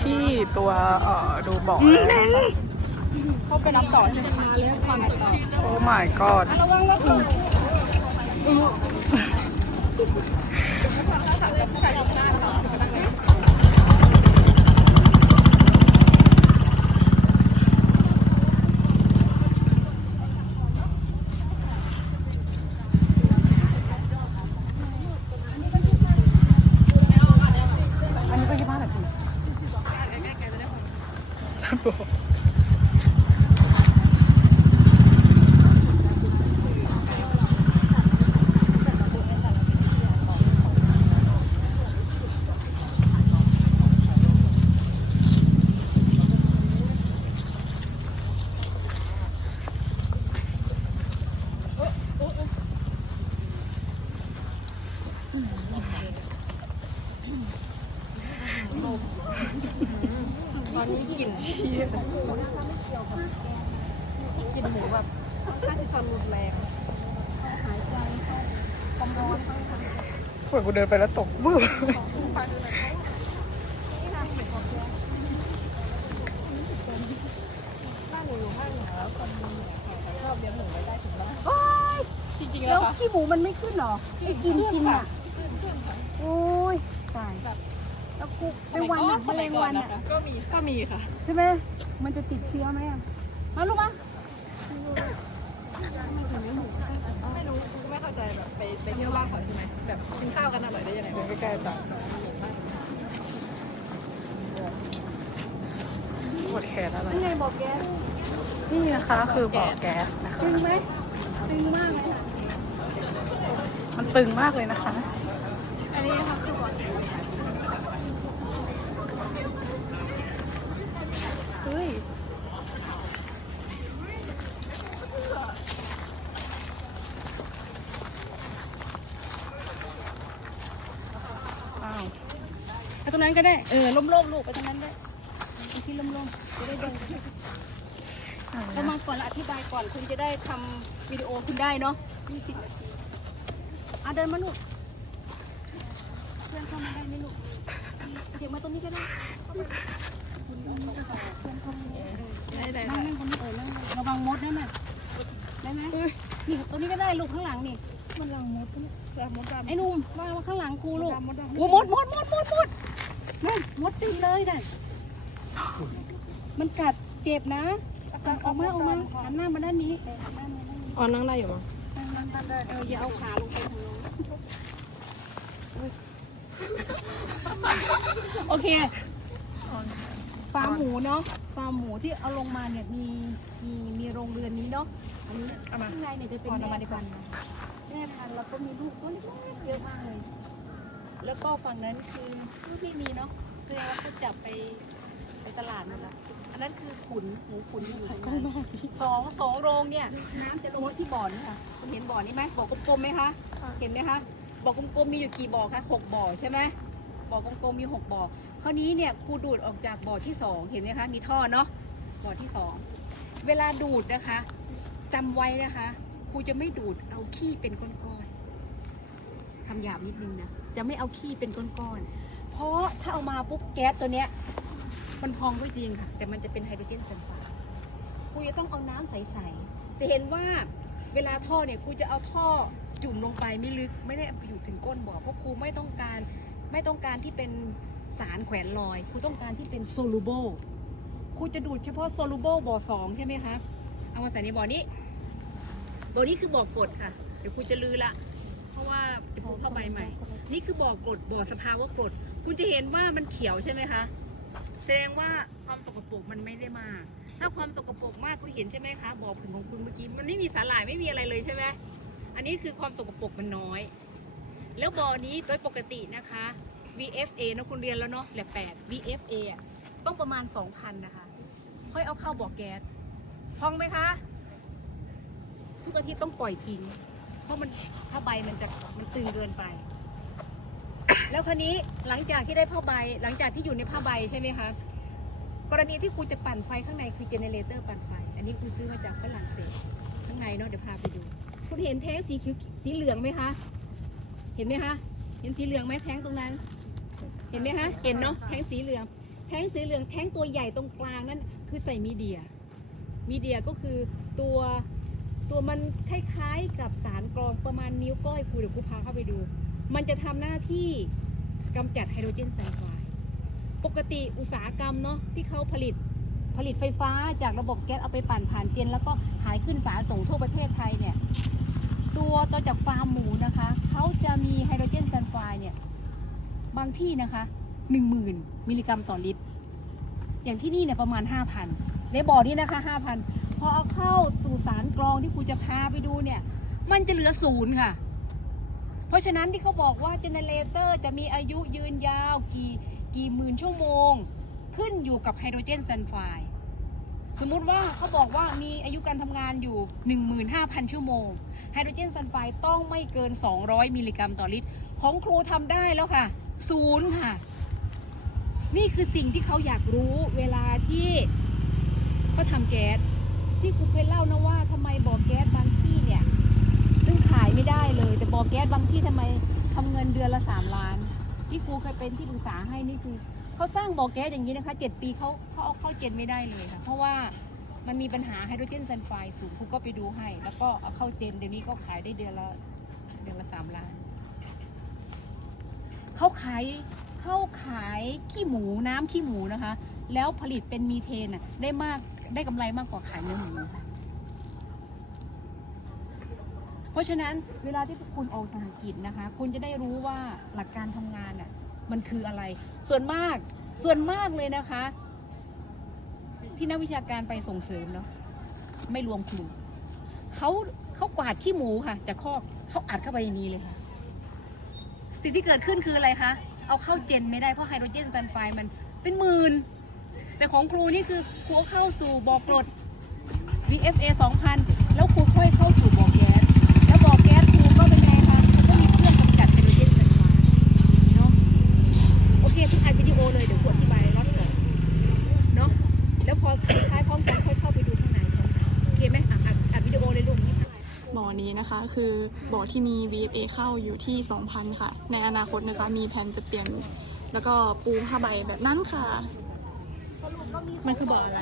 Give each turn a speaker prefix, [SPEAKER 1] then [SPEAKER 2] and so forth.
[SPEAKER 1] ที่ตัวเอ่อดูเบอกแล้วนะคะ
[SPEAKER 2] เขาไปรับต่อใช่ไหมคะเรื่องความรับต่อ
[SPEAKER 1] โอ้ my god
[SPEAKER 2] ระวังรถตก
[SPEAKER 1] อันนี้ก็ยี่ห้านาทีฉันบอก
[SPEAKER 2] ตอนนี้กลิ่น
[SPEAKER 1] เชี่ย
[SPEAKER 2] กลิ่นหมูแบบค่าที่จะรุนแรงหายใจความร้อน
[SPEAKER 1] เหมือนกูเดินไปแล้วตกบึ้ม
[SPEAKER 2] จริงๆ
[SPEAKER 3] แล้
[SPEAKER 2] แล้วว
[SPEAKER 3] ขี้หมูมันไม่ขึ้นหรอไอ้กินกินอะ โอ้ยตายแล้วกูไปวันอะ แมลงวันอะ
[SPEAKER 2] ก็มีก็มีค่ะ
[SPEAKER 3] ใช่ไหมมันจะติดเชื้อไหมอะมาลูกมา
[SPEAKER 2] ไม่รู้ไม่เข้าใจแบบไปไปเที่ยวบ้านเขาใช่ไหมแบบกินข้าวกันอร่อยได้ยังไง
[SPEAKER 1] เดินไม่ใกล้จังปวดแขนอะไร
[SPEAKER 3] นี่ไงบอกแก
[SPEAKER 1] นี่นะคะคือบ่อแก๊สนะคะ
[SPEAKER 3] ตึงไหมตึงมากเลย
[SPEAKER 1] มันตึงมากเลยนะคะ
[SPEAKER 3] อันนี้ค่ะคือบอกเฮ้ย
[SPEAKER 1] อ้าว
[SPEAKER 3] ไปต รงนั้นก็ได้ เออล่มๆลูกไปตรงนั้นได้ไปที่ล่มๆจะได้เดินเรามาก่อนแล้วอธิบายก่อนคุณจะได้ทำวิดีโอคุณได้เนาะ20นาทีอะเดินมาลูกเพื่อนเข้ามาได้ไหมลูกเดี๋ยวมาตรงนี้ก็ได้
[SPEAKER 2] ได้ได้
[SPEAKER 3] นั่งนั่งตรงนี้เออนั่งระวังมดนะน่ะได้ไหมนี่ตรงนี้ก็ได้ลูกข้างหลังนี่
[SPEAKER 2] มันรังมดเนี่ยรังมดดำ
[SPEAKER 3] ไอ้หนุ่มวางมาข้างหลังครูลูก
[SPEAKER 2] มดดำ
[SPEAKER 3] โอ้มดมดมดมดมด นั่นมดตีเลยนั่นมันกัดเจ็บนะออกมาออกมาหันหน้ามาด้านนี้เออหันหน้ามาด้านนี้
[SPEAKER 2] อ๋อนั่งได้อยู่มั้ง
[SPEAKER 3] นั่งนั่งนั่งได้เอออย่าเอาขาลงไปทางโน้นโอเคฟาร์มหมูเนาะฟาร์มหมูที่เอาลงมาเนี่ยมีมีมีโรงเรือนนี้เนาะอันนี้ข้างในเนี่ยจะเป็นแม่พันธุ์แม่พันธุ์แล้วก็มีลูกตัวเล็กๆเยอะมากเลย แล้วก็ฝั่งนั้นคือลูกที่มีเนาะคือว่าเขาจับไปไปตลาดหมดแล้วอันนั้นคือขุนหมูขุนที่อยู่ตรงนั้นสองสองโรงเนี่ยน้ำจะลงที่บ่อนี่ค่ะคุณเห็นบ่อนี้ไหมบ่อกลมๆไหมคะเห็นไหมคะบ่อกลมๆมีอยู่กี่บ่อคะหกบ่อใช่ไหมบ่อกลมๆมีหกบ่อคราวนี้เนี่ยครูดูดออกจากบ่อที่สองเห็นไหมคะมีท่อเนาะบ่อที่สองเวลาดูดนะคะจำไว้นะคะครูจะไม่ดูดเอาขี้เป็นก้อนๆคำหยาบนิดนึงนะ จะไม่เอาขี้เป็นก้อนๆ เพราะถ้าเอามาปุ๊บแก๊สตัวเนี้ยมันพองด้วยจริงค่ะ แต่มันจะเป็นไฮโดรเจนซัลไฟด์ครูจะต้องเอาน้ำใสๆจะเห็นว่าเวลาท่อเนี่ยครูจะเอาท่อจุ่มลงไปไม่ลึกไม่ได้อยู่ถึงก้นบ่อเพราะครูไม่ต้องการไม่ต้องการที่เป็นสารแขวนลอยครูต้องการที่เป็นโซลูโบครูจะดูดเฉพาะโซลูโบบ่อสองใช่ไหมคะเอามาใส่ในบ่อนี้บ่อนี้คือบ่อกรดค่ะ เดี๋ยวครูจะลือละเพราะว่าจะปูผ้าใบใหม่ นี่คือบ่อกรดบ่อสภาวะกรดคุณจะเห็นว่ามันเขียวใช่ไหมคะแสดงว่าความสกปรกมันไม่ได้มาก ถ้าความสกปรกมากคุณเห็นใช่ไหมคะบ่อผุนของคุณเมื่อกี้มันไม่มีสาหร่ายไม่มีอะไรเลยใช่ไหมอันนี้คือความสกปรกมันน้อย แล้วบ่อนี้โดยปกตินะคะ VFA นะคุณเรียนแล้วเนาะแหละ8 VFA ต้องประมาณ 2,000 นะคะ ค่อยเอาเข้าบ่อแก๊สพองไหมคะ ทุกอาทิตย์ต้องปล่อยทิ้ง เพราะมันผ้าใบมันจะมันตึงเกินไป แล้วคราวนี้หลังจากที่ได้ผ้าใบ หลังจากที่อยู่ในผ้าใบใช่ไหมคะกรณีที่ครูจะปั่นไฟข้างในคือเจเนเรเตอร์ปั่นไฟ อันนี้ครูซื้อมาจากฝรั่งเศสข้างในเนาะเดี๋ยวพาไปดูคุณเห็นแท้งสีเขียวสีเหลืองไหมคะ เห็นไหมคะ เห็นสีเหลืองไหมแท้งตรงนั้น เห็นไหมคะ เห็นเนาะแท้งสีเหลืองแแท้งสีเหลืองแท้งตัวใหญ่ตรงกลางนั่นคือใส่มีเดีย มีเดียก็คือตัวตัวมันคล้ายๆกับสารกรองประมาณนิ้วก้อยครูเดี๋ยวครูพาเข้าไปดู มันจะทำหน้าที่กำจัดไฮโดรเจนซัลไฟด์ปกติอุตสาหกรรมเนาะที่เขาผลิตผลิตไฟฟ้าจากระบบแก๊สเอาไปปั่นผ่านเจน แล้วก็ขายขึ้นสาส่งทั่วประเทศไทยเนี่ยตัวตัวจากฟาร์มหมูนะคะเขาจะมีไฮโดรเจนซัลไฟด์เนี่ยบางที่นะคะหนึ่งหมื่นมิลลิกรัมต่อลิตร อย่างที่นี่เนี่ยประมาณ 5,000ในบ่อนี้นะคะ 5,000 พอเอาเข้าสู่สารกรองที่ครูจะพาไปดูเนี่ย มันจะเหลือศูนย์ค่ะ เพราะฉะนั้นที่เขาบอกว่าเจเนเรเตอร์จะมีอายุยืนยาวกี่กี่หมื่นชั่วโมง ขึ้นอยู่กับไฮโดรเจนซัลไฟด์สมมุติว่าเขาบอกว่ามีอายุการทำงานอยู่ 15,000 ชั่วโมงไฮโดรเจนซัลไฟด์ต้องไม่เกิน 200 มิลลิกรัมต่อลิตร ของครูทำได้แล้วค่ะศูนย์ค่ะ นี่คือสิ่งที่เขาอยากรู้เวลาที่เขาทำแก๊สที่ครูเคยเล่านะว่าทำไมบ่อแก๊สบางที่เนี่ย ซึ่งขายไม่ได้เลย แต่บ่อแก๊สบางที่ทำไมทำเงินเดือนละสามล้าน ที่ครูเคยเป็นที่ปรึกษาให้นี่คือเขาสร้างบ่อแก๊สอย่างนี้นะคะเจ็ดปีเขาเขาเอาเข้าเจนไม่ได้เลยค่ะเพราะว่ามันมีปัญหาไฮโดรเจนซัลไฟด์สูงครูก็ไปดูให้ แล้วก็เอาเข้าเจนเดี๋ยวนี้ก็ขายได้เดือนละเดือนละสามล้านเขาขายเขาขายขี้หมูน้ำขี้หมูนะคะ แล้วผลิตเป็นมีเทนน่ะได้มากได้กำไรมากกว่าขายเนื้อหมูค่ะ เพราะฉะนั้นเวลาที่คุณออกสหกิจนะคะ คุณจะได้รู้ว่าหลักการทำงานน่ะมันคืออะไร ส่วนมากส่วนมากเลยนะคะ ที่นักวิชาการไปส่งเสริมเนาะไม่รวมคุณเขาเขากวาดขี้หมูค่ะจากคอกเขาอัดเข้าไปในนี้เลยค่ะ สิ่งที่เกิดขึ้นคืออะไรคะเอาเข้าเจนไม่ได้เพราะไฮโดรเจนซัลไฟด์มันเป็นหมื่นแต่ของครูนี่คือครูเข้าสู่บอกรด VFA 2000 แล้วครูค่อยเข้าสู่บ ท้ายพร้อมกันค่อยเข้าไปดูข้างในพร้อมกันโอเคไหมอะอัดอัดวิดีโอเลยลูกนี่
[SPEAKER 4] บ่อนี้นะคะคือบ่อที่มี VFA เข้าอยู่ที่ 2,000 ค่ะ ในอนาคตนะคะมีแผนจะเปลี่ยน แล้วก็ปูผ้าใบแบบนั้นค่ะ
[SPEAKER 1] มันคือบ่ออะไร